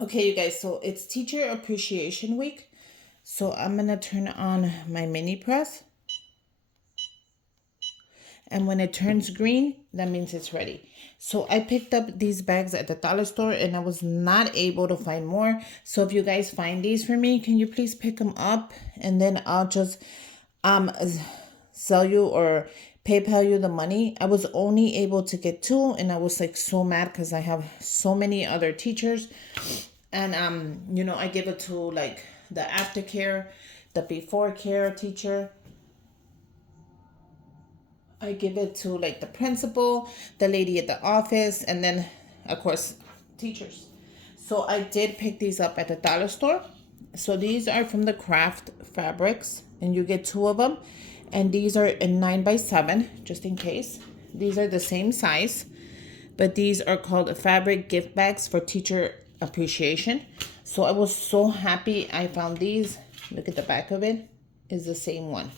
Okay, you guys, so it's Teacher Appreciation Week. So I'm gonna turn on my mini press. And when it turns green, that means it's ready. So I picked up these bags at the dollar store and I was not able to find more. So if you guys find these for me, can you please pick them up? And then I'll just um sell you or PayPal you the money. I was only able to get two and I was like so mad because I have so many other teachers. And I give it to like the aftercare, the before care teacher. I give it to like the principal, the lady at the office, and then of course teachers. So I did pick these up at the dollar store. So these are from the craft fabrics, and you get two of them. And these are in 9x7, just in case. These are the same size, but these are called fabric gift bags for teacher appreciation. So I was so happy I found these. Look at the back of it, is the same one.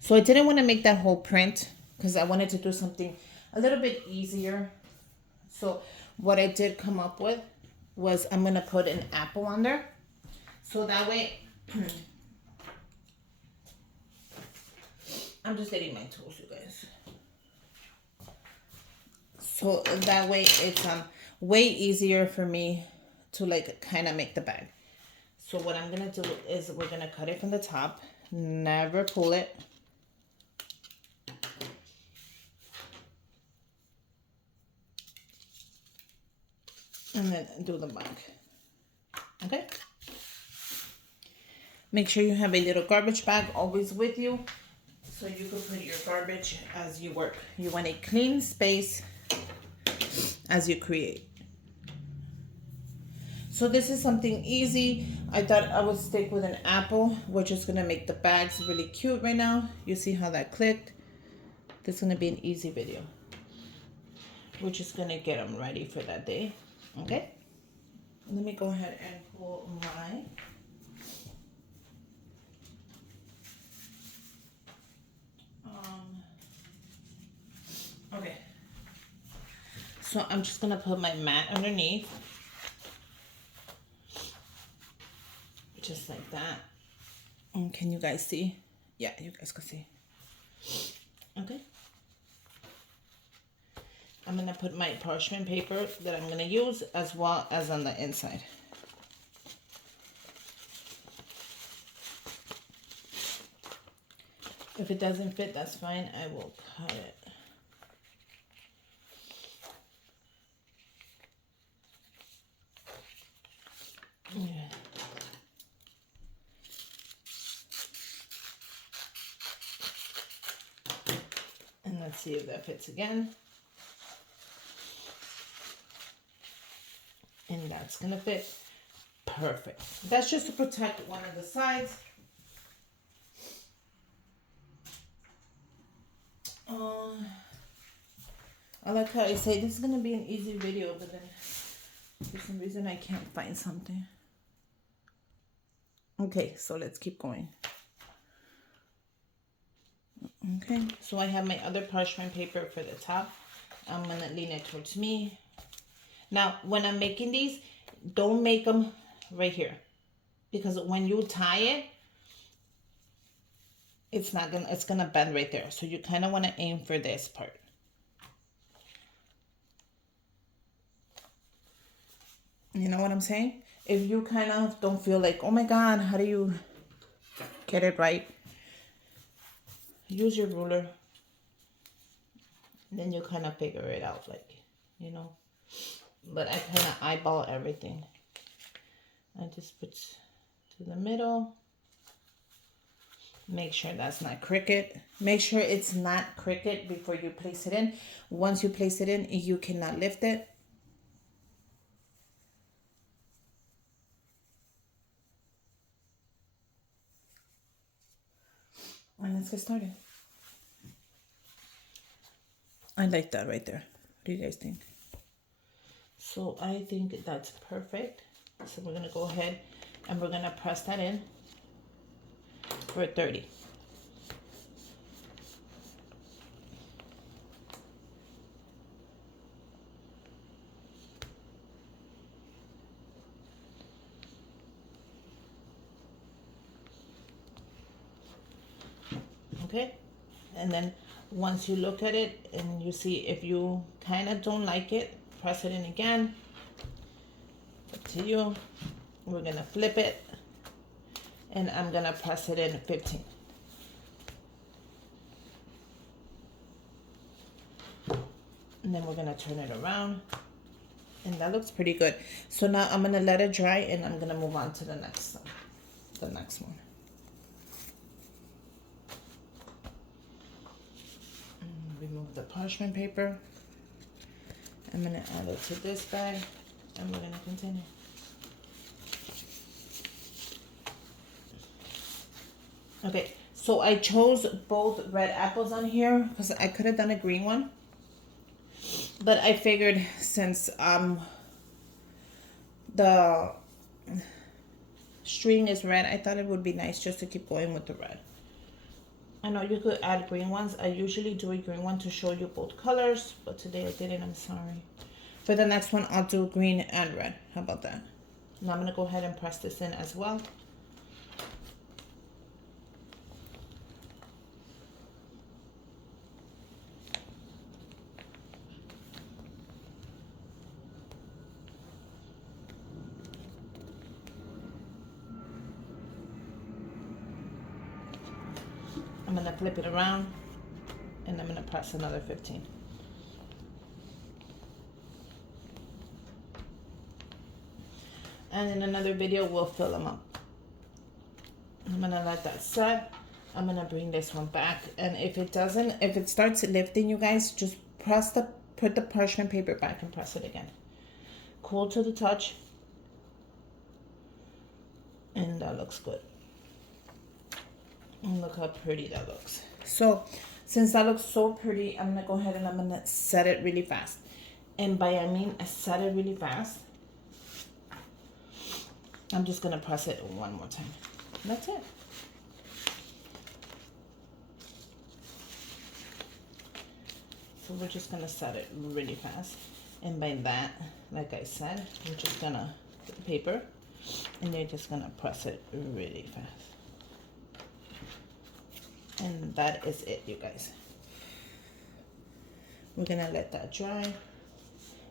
So I didn't want to make that whole print because I wanted to do something a little bit easier. So what I did come up with was I'm going to put an apple on there. So that way, I'm just getting my tools, you guys. So that way it's way easier for me to like kind of make the bag. So what I'm going to do is we're going to cut it from the top. Never pull it. And then do the back. Okay? Make sure you have a little garbage bag always with you so you can put your garbage as you work. You want a clean space as you create. So this is something easy. I thought I would stick with an apple. We're just gonna make the bags really cute right now. You see how that clicked? This is gonna be an easy video. We're just gonna get them ready for that day. Okay? Let me go ahead and pull my okay. So I'm just gonna put my mat underneath. Just like that. And can you guys see? Yeah, you guys can see. Okay. I'm gonna put my parchment paper that I'm gonna use as well as on the inside. If it doesn't fit, that's fine. I will cut it. Yeah. And let's see if that fits again. And that's gonna fit perfect. That's just to protect one of the sides. I like how I say this is gonna be an easy video, but then for some reason I can't find something. Okay, so let's keep going. Okay, so I have my other parchment paper for the top. I'm gonna lean it towards me. Now, when I'm making these, don't make them right here, because when you tie it, it's gonna bend right there. So you kind of want to aim for this part. You know what I'm saying? If you kind of don't feel like, oh my God, how do you get it right? Use your ruler. Then you kind of figure it out, like, you know. But I kind of eyeball everything. I just put to the middle. Make sure that's not crooked. Make sure it's not crooked before you place it in. Once you place it in, you cannot lift it. And let's get started. I like that right there. What do you guys think? So I think that's perfect. So we're gonna go ahead and we're gonna press that in for 30. Okay, and then once you look at it and you see if you kind of don't like it, press it in again. Up to you. We're gonna flip it, and I'm gonna press it in 15. And then we're gonna turn it around, and that looks pretty good. So now I'm gonna let it dry, and I'm gonna move on to the next one. Remove the parchment paper. I'm gonna add it to this bag, and we're gonna continue. Okay, so I chose both red apples on here because I could have done a green one, but I figured since the string is red, I thought it would be nice just to keep going with the red. I know you could add green ones. I usually do a green one to show you both colors, but today I didn't. I'm sorry. For the next one, I'll do green and red. How about that? Now I'm going to go ahead and press this in as well. I'm going to flip it around, and I'm going to press another 15. And in another video, we'll fill them up. I'm going to let that set. I'm going to bring this one back. And if it starts lifting, you guys, just put the parchment paper back and press it again. Cool to the touch. And that looks good. And look how pretty that looks. So since that looks so pretty, I'm gonna go ahead and I'm gonna set it really fast. And by I mean I set it really fast, I'm just gonna press it one more time. That's it. So we're just gonna set it really fast. And by that, like I said, we're just gonna put the paper and you're just gonna press it really fast. And that is it, you guys. We're gonna let that dry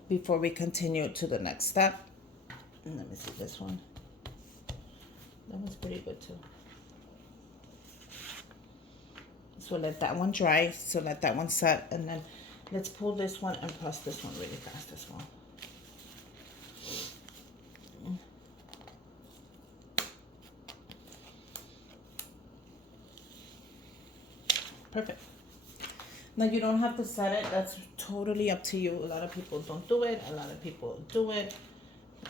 before we continue to the next step. And let me see this one. That one's pretty good too. So let that one dry, so let that one set, and then let's pull this one and press this one really fast as well. Perfect. Now you don't have to set it, that's totally up to you. A lot of people don't do it, a lot of people do it,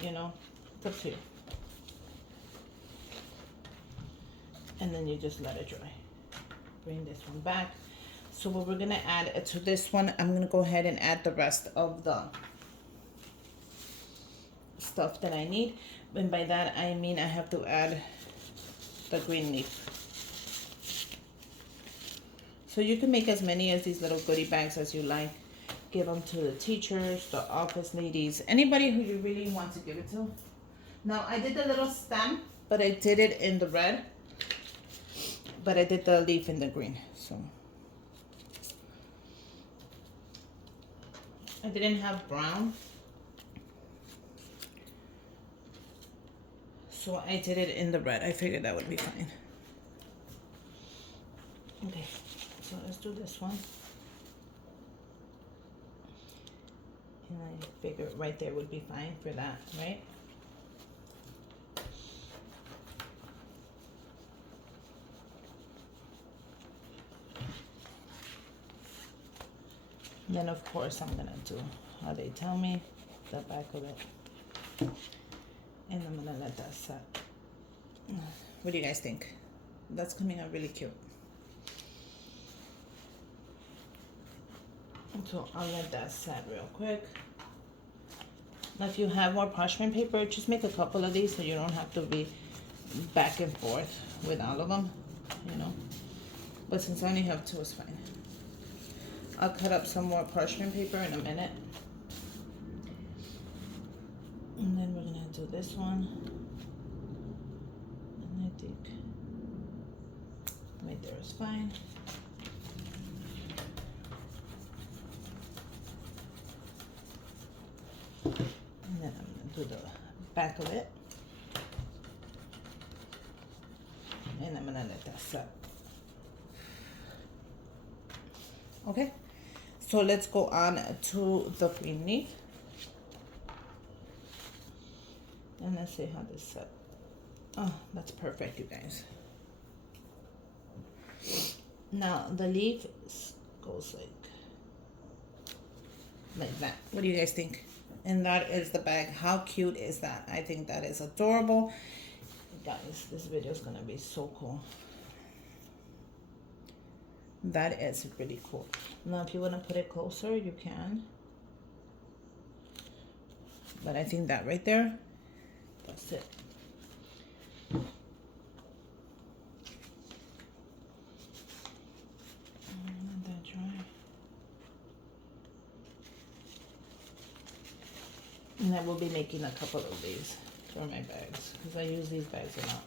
you know, it's up to you. And then you just let it dry. Bring this one back. So what we're gonna add to this one, I'm gonna go ahead and add the rest of the stuff that I need. And by that I mean I have to add the green leaf. So you can make as many as these little goodie bags as you like. Give them to the teachers, the office ladies, anybody who you really want to give it to. Now I did the little stem, but I did it in the red. But I did the leaf in the green, so. I didn't have brown. So I did it in the red. I figured that would be fine. Okay. So let's do this one. And I figure right there would be fine for that, right? And then of course I'm gonna do how they tell me, the back of it. And I'm gonna let that set. What do you guys think? That's coming out really cute. So I'll let that set real quick. Now if you have more parchment paper, just make a couple of these so you don't have to be back and forth with all of them, you know. But since I only have two, it's fine. I'll cut up some more parchment paper in a minute. And then we're gonna do this one. And I think right there is fine. do the back of it. And I'm gonna let that set. Okay, so let's go on to the green leaf. And let's see how this set. Oh, that's perfect, you guys. Now the leaf goes like that. What do you guys think? And that is the bag. How cute is that? I think that is adorable. Guys, this video is gonna be so cool. That is really cool. Now if you want to put it closer, you can. But I think that right there, that's it. Let that dry. And I will be making a couple of these for my bags because I use these bags a lot.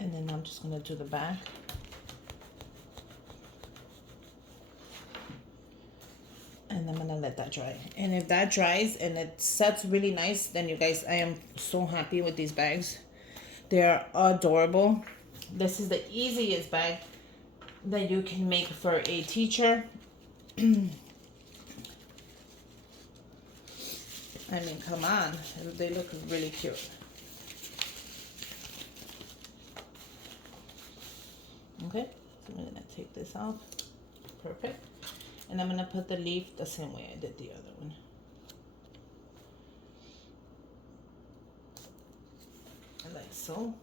And then I'm just going to do the back. And I'm going to let that dry. And if that dries and it sets really nice, then you guys, I am so happy with these bags. They're adorable. This is the easiest bag that you can make for a teacher. I mean, come on. They look really cute. Okay, so I'm gonna take this off. Perfect. And I'm gonna put the leaf the same way I did the other one. Like so.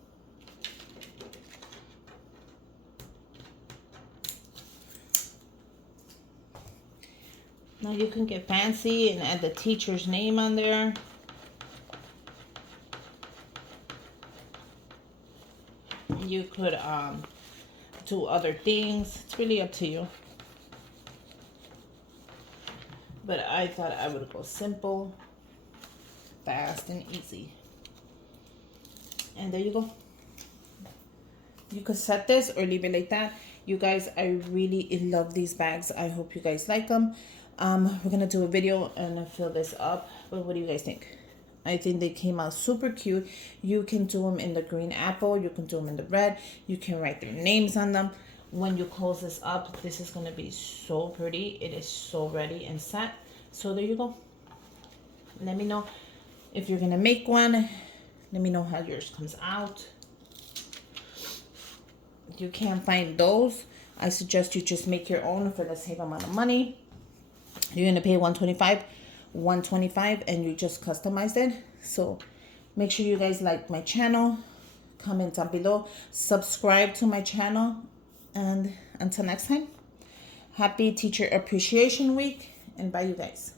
Now you can get fancy and add the teacher's name on there. You could do other things. It's really up to you. But I thought I would go simple, fast, and easy. And there you go. You could set this or leave it like that. You guys, I really love these bags. I hope you guys like them. We're gonna do a video and fill this up. But what do you guys think? I think they came out super cute. You can do them in the green apple. You can do them in the red. You can write their names on them. When you close this up, this is gonna be so pretty. It is so ready and set. So there you go. Let me know if you're gonna make one. Let me know how yours comes out. If you can't find those, I suggest you just make your own for the same amount of money. You're gonna pay $125, and you just customize it. So make sure you guys like my channel, comment down below, subscribe to my channel, and until next time, happy Teacher Appreciation Week, and bye you guys.